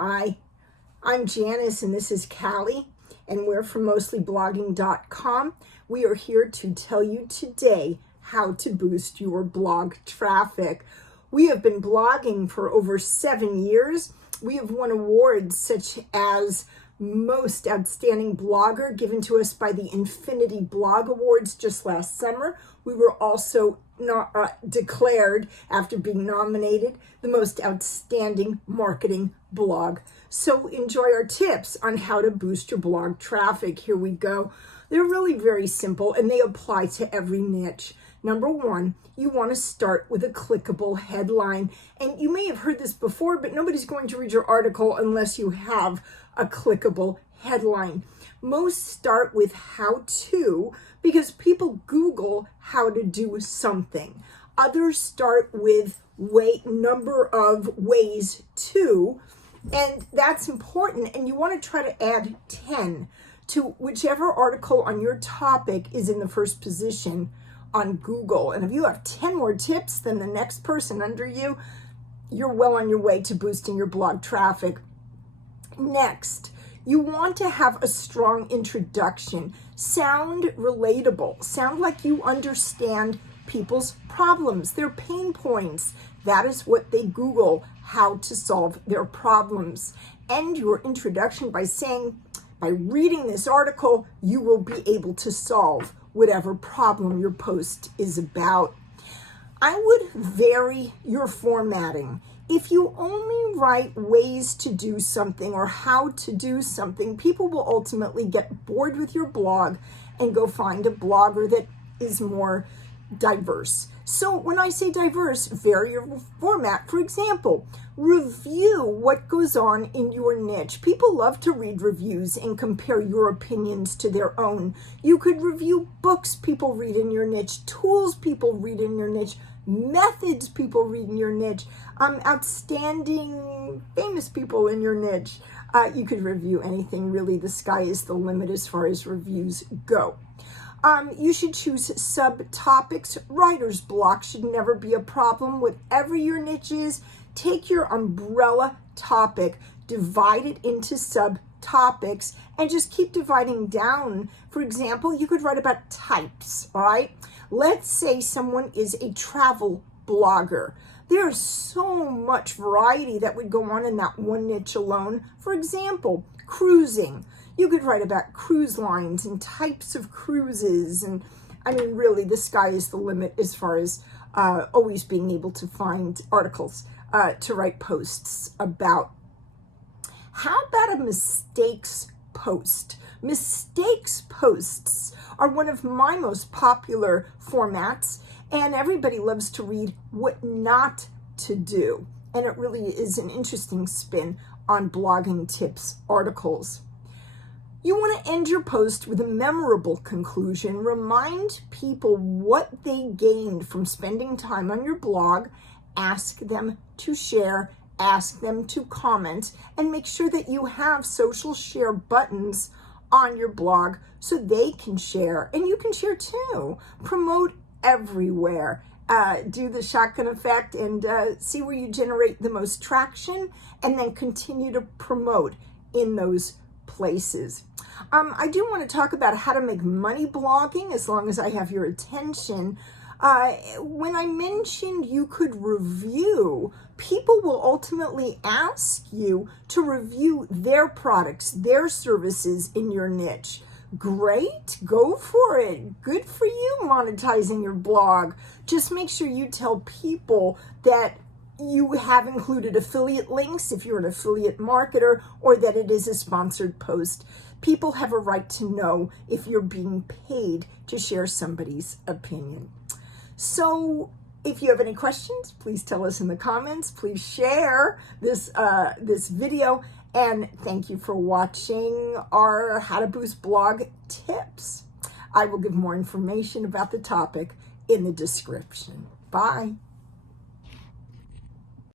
Hi, I'm Janice and this is Callie, and we're from mostlyblogging.com. We are here to tell you today how to boost your blog traffic. We have been blogging for over 7 years. We have won awards such as Most Outstanding Blogger given to us by the Infinity Blog Awards just last summer. We were also declared, after being nominated, the most outstanding marketing blog. So enjoy our tips on how to boost your blog traffic. Here we go. They're really very simple and they apply to every niche. Number one, you want to start with a clickable headline. And you may have heard this before, but nobody's going to read your article unless you have a clickable headline. Most start with how to because people Google how to do something. Others start with number of ways to, and that's important. And you want to try to add 10 to whichever article on your topic is in the first position on Google. And if you have 10 more tips than the next person under you, you're well on your way to boosting your blog traffic. Next, you want to have a strong introduction. Sound relatable. Sound like you understand people's problems, their pain points. That is what they Google, how to solve their problems. End your introduction by saying, by reading this article, you will be able to solve whatever problem your post is about. I would vary your formatting. If you only write ways to do something or how to do something, people will ultimately get bored with your blog and go find a blogger that is more diverse. So when I say diverse, vary your format. For example, review what goes on in your niche. People love to read reviews and compare your opinions to their own. You could review books people read in your niche, tools people read in your niche, methods people read in your niche, outstanding famous people in your niche. You could review anything, really. The sky is the limit as far as reviews go. You should choose subtopics. Writer's block should never be a problem. Whatever your niche is, take your umbrella topic, divide it into subtopics, and just keep dividing down. For example, you could write about types, all right? Let's say someone is a travel blogger. There's so much variety that would go on in that one niche alone. For example, cruising. You could write about cruise lines and types of cruises. And I mean, really, the sky is the limit as far as always being able to find articles to write posts about. How about a mistakes post? Mistakes posts are one of my most popular formats, and everybody loves to read what not to do. And it really is an interesting spin on blogging tips articles. You want to end your post with a memorable conclusion. Remind people what they gained from spending time on your blog. Ask them to share, ask them to comment, and make sure that you have social share buttons on your blog so they can share, and you can share too. Promote everywhere. Do the shotgun effect and see where you generate the most traction, and then continue to promote in those places. I do want to talk about how to make money blogging as long as I have your attention. When I mentioned you could review, people will ultimately ask you to review their products, their services in your niche. Great, go for it. Good for you monetizing your blog. Just make sure you tell people that you have included affiliate links if you're an affiliate marketer, or that it is a sponsored post. People have a right to know if you're being paid to share somebody's opinion. So if you have any questions, please tell us in the comments. Please share this video. And thank you for watching our How to Boost Blog tips. I will give more information about the topic in the description. Bye.